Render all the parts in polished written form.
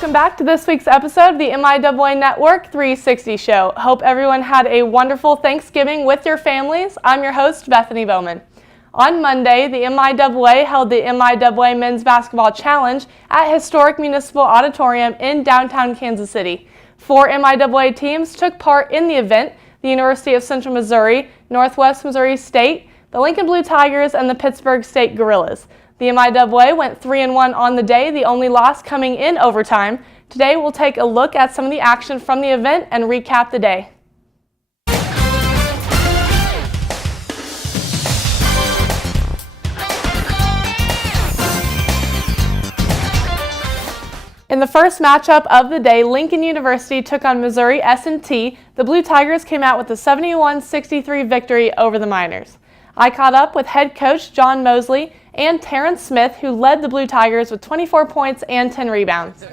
Welcome back to this week's episode of the MIAA Network 360 Show. Hope everyone had a wonderful Thanksgiving with your families. I'm your host, Bethany Bowman. On Monday, the MIAA held the MIAA Men's Basketball Challenge at Historic Municipal Auditorium in downtown Kansas City. 4 MIAA teams took part in the event: the University of Central Missouri, Northwest Missouri State, the Lincoln Blue Tigers, and the Pittsburgh State Gorillas. The MIAA went 3-1 on the day, the only loss coming in overtime. Today we'll take a look at some of the action from the event and recap the day. In the first matchup of the day, Lincoln University took on Missouri S&T. The Blue Tigers came out with a 71-63 victory over the Miners. I caught up with head coach John Mosley and Terrence Smith, who led the Blue Tigers with 24 points and 10 rebounds.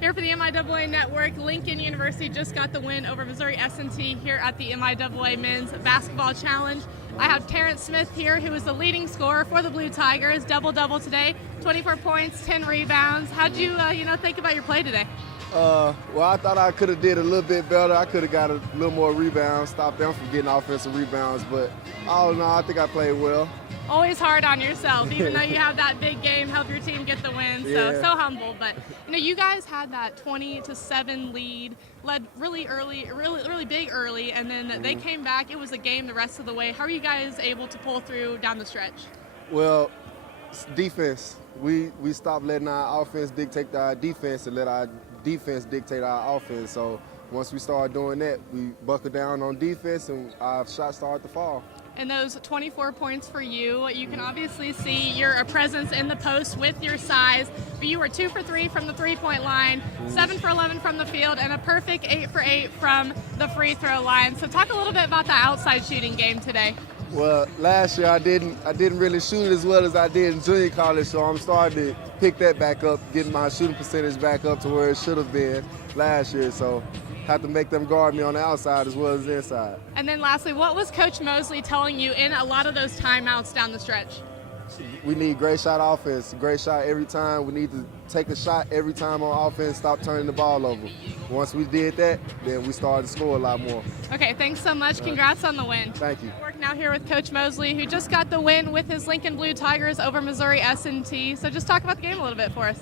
Here for the MIAA Network, Lincoln University just got the win over Missouri S&T here at the MIAA Men's Basketball Challenge. I have Terrence Smith here, who is the leading scorer for the Blue Tigers, double-double today, 24 points, 10 rebounds. How'd you, think about your play today? Well, I thought I could have did a little bit better. I could have got a little more rebounds, stopped them from getting offensive rebounds, but all in all, I think I played well. Always hard on yourself, even though you have that big game, help your team get the win. So humble. But you guys had that 20-7 lead, led really early, really big early, and then they came back. It was a game the rest of the way. How are you guys able to pull through down the stretch? Well, defense. We stopped letting our offense dictate our defense and let our defense dictate our offense. So once we started doing that, we buckled down on defense and our shots started to fall. And those 24 points for you, you can obviously see your presence in the post with your size, but you were 2 for 3 from the three-point line, 7 for 11 from the field, and a perfect 8 for 8 from the free throw line. So talk a little bit about the outside shooting game today. Well, last year I didn't really shoot as well as I did in junior college, so I'm starting to pick that back up, getting my shooting percentage back up to where it should have been last year. So have to make them guard me on the outside as well as the inside. And then lastly, what was Coach Mosley telling you in a lot of those timeouts down the stretch? We need great shot offense, great shot every time. We need to take a shot every time on offense, stop turning the ball over. Once we did that, then we started to score a lot more. Okay, thanks so much. Congrats on the win. Thank you. We're now here with Coach Mosley, who just got the win with his Lincoln Blue Tigers over Missouri S&T. So just talk about the game a little bit for us.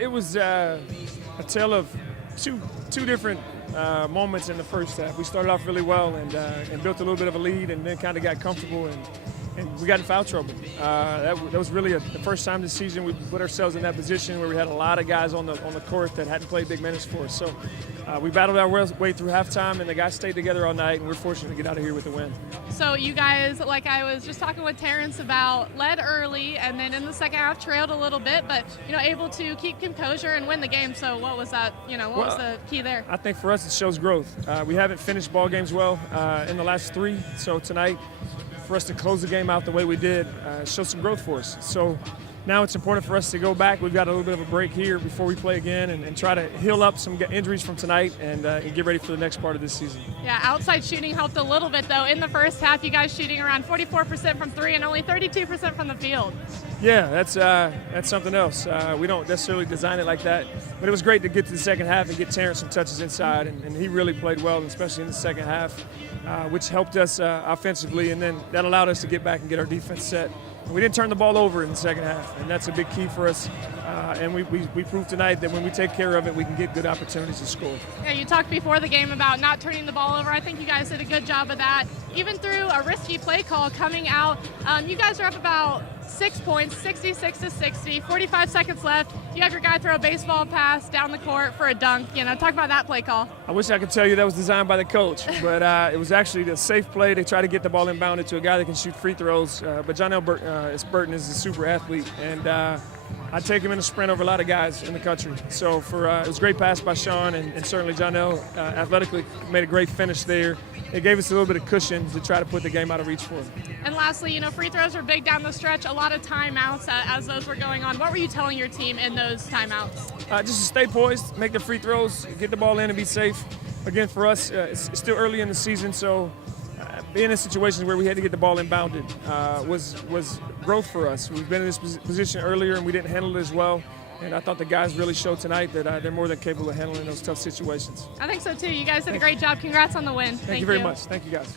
It was a tale of two different moments in the first half. We started off really well and built a little bit of a lead, and then kind of got comfortable and we got in foul trouble. That was really the first time this season we put ourselves in that position where we had a lot of guys on the court that hadn't played big minutes for us. So we battled our way through halftime, and the guys stayed together all night, and we're fortunate to get out of here with a win. So you guys, like I was just talking with Terrence about, led early, and then in the second half trailed a little bit, but able to keep composure and win the game. So what was that? What was the key there? I think for us it shows growth. We haven't finished ball games well in the last 3, so tonight, for us to close the game out the way we did, shows some growth for us. So now it's important for us to go back. We've got a little bit of a break here before we play again and try to heal up some injuries from tonight and get ready for the next part of this season. Yeah, outside shooting helped a little bit, though. In the first half, you guys shooting around 44% from 3 and only 32% from the field. Yeah, that's something else. We don't necessarily design it like that, but it was great to get to the second half and get Terrence some touches inside, and he really played well, especially in the second half, which helped us offensively, and then that allowed us to get back and get our defense set. We didn't turn the ball over in the second half, and that's a big key for us. And we proved tonight that when we take care of it, we can get good opportunities to score. Yeah, you talked before the game about not turning the ball over. I think you guys did a good job of that. Even through a risky play call coming out, you guys are up about 6 points, 66-60, 45 seconds left. You have your guy throw a baseball pass down the court for a dunk. Talk about that play call. I wish I could tell you that was designed by the coach, but it was actually the safe play to try to get the ball inbounded to a guy that can shoot free throws. But Jonell Burton is a super athlete, and I take him in a sprint over a lot of guys in the country. So it was a great pass by Sean, and certainly Jonell athletically made a great finish there. It gave us a little bit of cushion to try to put the game out of reach for him. And lastly, free throws were big down the stretch, a lot of timeouts as those were going on. What were you telling your team in those timeouts? Just to stay poised, make the free throws, get the ball in and be safe. Again, for us, it's still early in the season, so being in situations where we had to get the ball inbounded was growth for us. We've been in this position earlier and we didn't handle it as well. And I thought the guys really showed tonight that they're more than capable of handling those tough situations. I think so too. You guys did a great job. Congrats on the win. Thank you very much. Thank you, guys.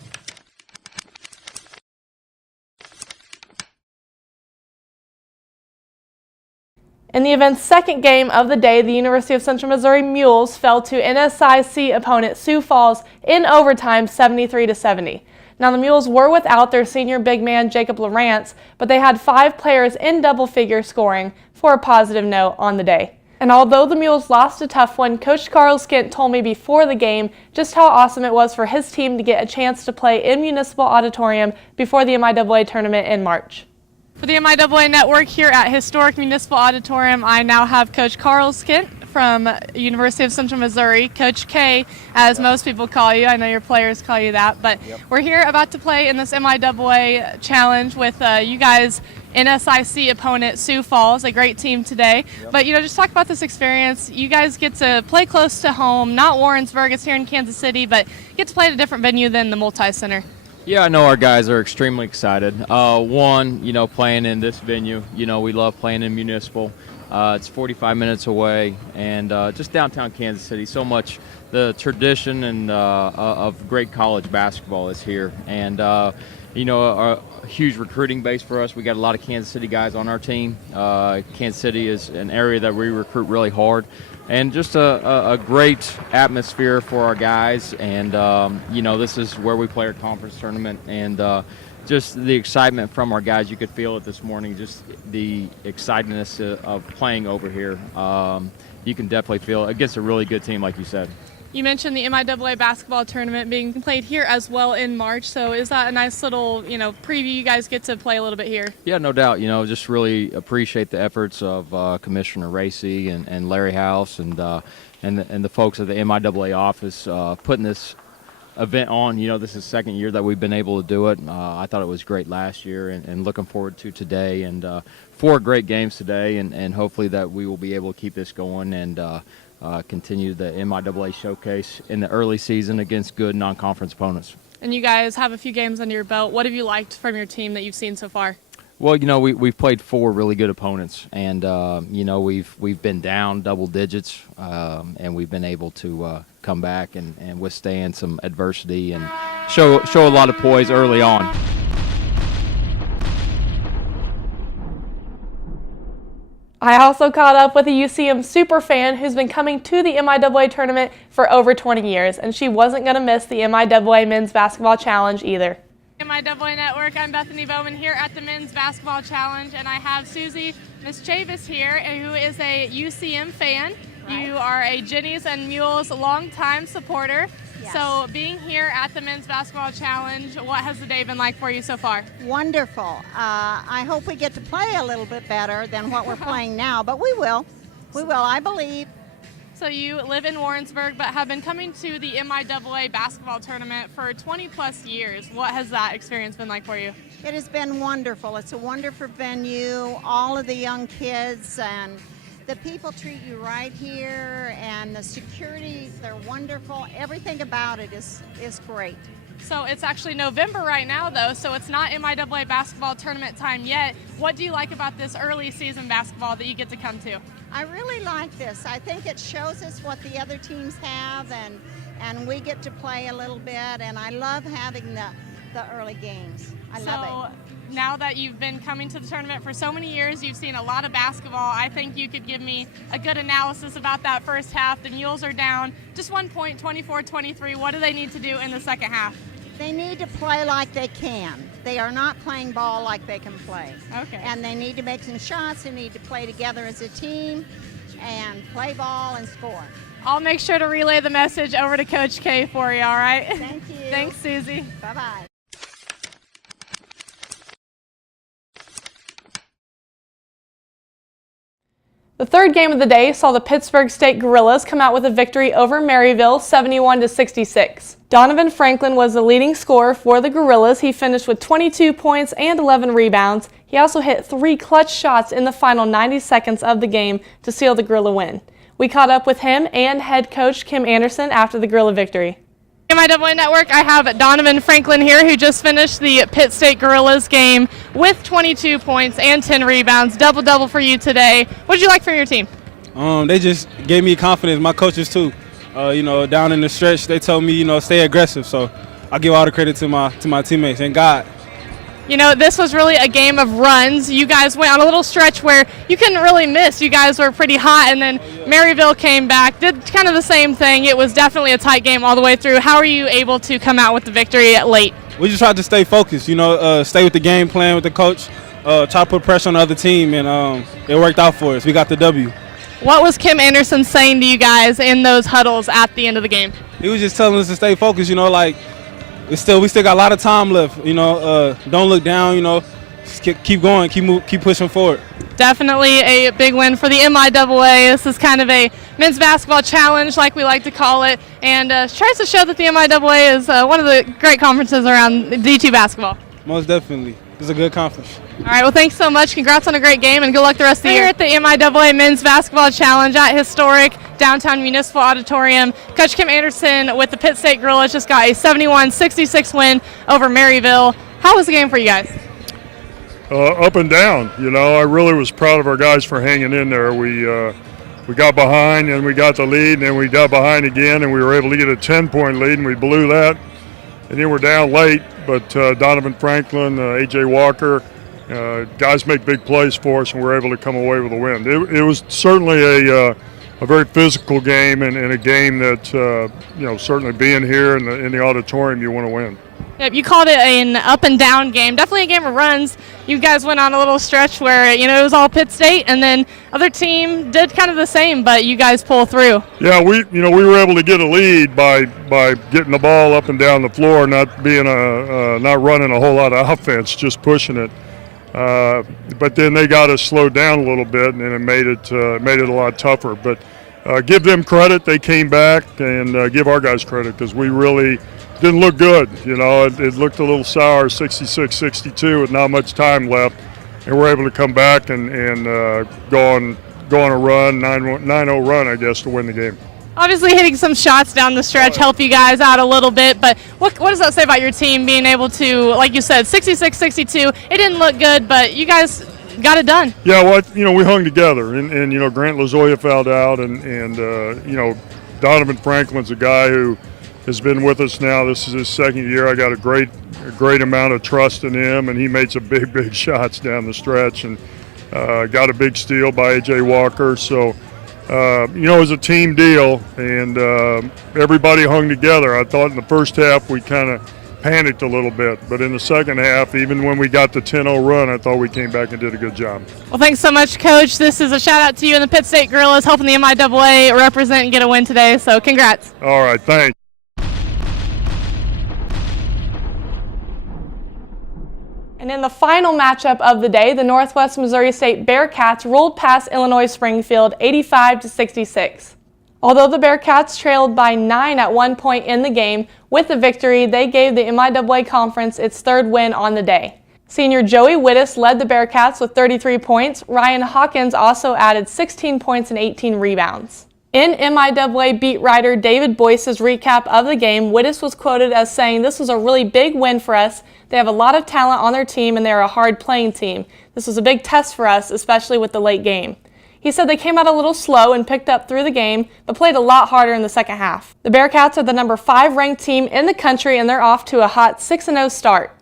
In the event's second game of the day, the University of Central Missouri Mules fell to NSIC opponent Sioux Falls in overtime 73-70. Now the Mules were without their senior big man Jacob Lawrence, but they had 5 players in double-figure scoring for a positive note on the day. And although the Mules lost a tough one, Coach Carl Skint told me before the game just how awesome it was for his team to get a chance to play in Municipal Auditorium before the MIAA tournament in March. For the MIAA Network here at Historic Municipal Auditorium, I now have Coach Carl Skint from University of Central Missouri, Coach K, as most people call you. I know your players call you that, but we're here about to play in this MIAA challenge with you guys, NSIC opponent Sioux Falls, a great team today. But just talk about this experience. You guys get to play close to home, not Warrensburg, it's here in Kansas City, but get to play at a different venue than the multi-center. Yeah, I know our guys are extremely excited. One, playing in this venue. We love playing in Municipal. It's 45 minutes away, and just downtown Kansas City. So much the tradition and of great college basketball is here, and a huge recruiting base for us. We got a lot of Kansas City guys on our team. Kansas City is an area that we recruit really hard, and just a great atmosphere for our guys. And this is where we play our conference tournament, and just the excitement from our guys. You could feel it this morning, just the excitedness of playing over here. You can definitely feel it against a really good team, like you said. You mentioned the MIAA basketball tournament being played here as well in March, so is that a nice little, preview you guys get to play a little bit here? Yeah, no doubt. Just really appreciate the efforts of Commissioner Racy and Larry House and the folks at the MIAA office putting this event on. This is the second year that we've been able to do it. I thought it was great last year, and looking forward to today, and 4 great games today, and hopefully that we will be able to keep this going and continue the MIAA showcase in the early season against good non-conference opponents. And you guys have a few games under your belt. What have you liked from your team that you've seen so far? Well, we've played 4 really good opponents, and we've been down double digits, and we've been able to come back and withstand some adversity and show a lot of poise early on. I also caught up with a UCM superfan who's been coming to the MIAA tournament for over 20 years, and she wasn't going to miss the MIAA Men's Basketball Challenge either. MIAA Network, I'm Bethany Bowman here at the Men's Basketball Challenge, and I have Susie Miss Chavis here, who is a UCM fan. Right. You are a Jennies and Mules longtime supporter. Yes. So being here at the Men's Basketball Challenge, what has the day been like for you so far? Wonderful. I hope we get to play a little bit better than what we're playing now, but we will. We will, I believe. So you live in Warrensburg, but have been coming to the MIAA basketball tournament for 20 plus years. What has that experience been like for you? It has been wonderful. It's a wonderful venue. All of the young kids and the people treat you right here, and the security, they're wonderful. Everything about it is great. So it's actually November right now, though, so it's not MIAA basketball tournament time yet. What do you like about this early season basketball that you get to come to? I really like this. I think it shows us what the other teams have, and we get to play a little bit, and I love having the early games. I love it. Now that you've been coming to the tournament for so many years, you've seen a lot of basketball. I think you could give me a good analysis about that first half. The Mules are down just 1 point, 24-23. What do they need to do in the second half? They need to play like they can. They are not playing ball like they can play. Okay. And they need to make some shots. They need to play together as a team and play ball and score. I'll make sure to relay the message over to Coach K for you, all right? Thank you. Thanks, Susie. Bye-bye. The third game of the day saw the Pittsburgh State Gorillas come out with a victory over Maryville, 71-66. Donovan Franklin was the leading scorer for the Gorillas. He finished with 22 points and 11 rebounds. He also hit 3 clutch shots in the final 90 seconds of the game to seal the Gorilla win. We caught up with him and head coach Kim Anderson after the Gorilla victory. MIAA Network, I have Donovan Franklin here, who just finished the Pitt State Gorillas game with 22 points and 10 rebounds. Double-double for you today. What did you like from your team? They just gave me confidence. My coaches too. Down in the stretch, they told me, stay aggressive. So I give all the credit to my teammates and God. This was really a game of runs. You guys went on a little stretch where you couldn't really miss. You guys were pretty hot, and then Maryville came back, did kind of the same thing. It was definitely a tight game all the way through. How are you able to come out with the victory late? We just tried to stay focused, stay with the game plan with the coach, try to put pressure on the other team, and it worked out for us. We got the W. What was Kim Anderson saying to you guys in those huddles at the end of the game? He was just telling us to stay focused, we still got a lot of time left, don't look down, just keep going, keep pushing forward. Definitely a big win for the MIAA. This is kind of a men's basketball challenge, like we like to call it, and tries to show that the MIAA is one of the great conferences around D2 basketball. Most definitely. It's a good conference. All right, well, thanks so much. Congrats on a great game, and good luck the rest of the year. Here at the MIAA Men's Basketball Challenge at Historic Downtown Municipal Auditorium, Coach Kim Anderson with the Pitt State Gorillas just got a 71-66 win over Maryville. How was the game for you guys? Up and down. I really was proud of our guys for hanging in there. We got behind, and we got the lead, and then we got behind again, and we were able to get a 10-point lead, and we blew that. And then we're down late, but Donovan Franklin, A.J. Walker, guys make big plays for us, and we're able to come away with a win. It was certainly a very physical game, and a game that, certainly being here in the auditorium, you want to win. Yep, you called it an up and down game. Definitely a game of runs. You guys went on a little stretch where, it was all Pitt State, and then other team did kind of the same, but you guys pull through. Yeah, we were able to get a lead by getting the ball up and down the floor, not being not running a whole lot of offense, just pushing it. But then they got us slowed down a little bit, and it made it a lot tougher. But give them credit; they came back, and give our guys credit because we really didn't look good. It looked a little sour, 66-62, with not much time left, and we're able to come back and go on a run, 9-0 run, I guess, to win the game. Obviously, hitting some shots down the stretch help you guys out a little bit, but what does that say about your team being able to, like you said, 66-62? It didn't look good, but you guys got it done. Yeah, well, we hung together, and Grant Lazoya fouled out, and Donovan Franklin's a guy who has been with us now. This is his second year. I got a great amount of trust in him, and he made some big shots down the stretch, and got a big steal by A.J. Walker. So, it was a team deal, and everybody hung together. I thought in the first half we kind of panicked a little bit, but in the second half, even when we got the 10-0 run, I thought we came back and did a good job. Well, thanks so much, Coach. This is a shout-out to you and the Pitt State Gorillas, helping the MIAA represent and get a win today, so congrats. All right, thanks. And in the final matchup of the day, the Northwest Missouri State Bearcats rolled past Illinois Springfield 85-66. Although the Bearcats trailed by 9 at one point in the game, with the victory, they gave the MIAA Conference its third win on the day. Senior Joey Wittes led the Bearcats with 33 points. Ryan Hawkins also added 16 points and 18 rebounds. In MIAA beat writer David Boyce's recap of the game, Wittes was quoted as saying, "This was a really big win for us. They have a lot of talent on their team and they're a hard playing team. This was a big test for us, especially with the late game." He said they came out a little slow and picked up through the game, but played a lot harder in the second half. The Bearcats are the number 5 ranked team in the country, and they're off to a hot 6-0 start.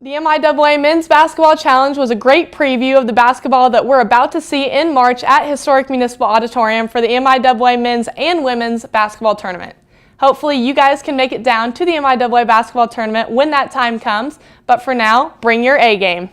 The MIAA Men's Basketball Challenge was a great preview of the basketball that we're about to see in March at Historic Municipal Auditorium for the MIAA Men's and Women's Basketball Tournament. Hopefully you guys can make it down to the MIAA Basketball Tournament when that time comes, but for now, bring your A game.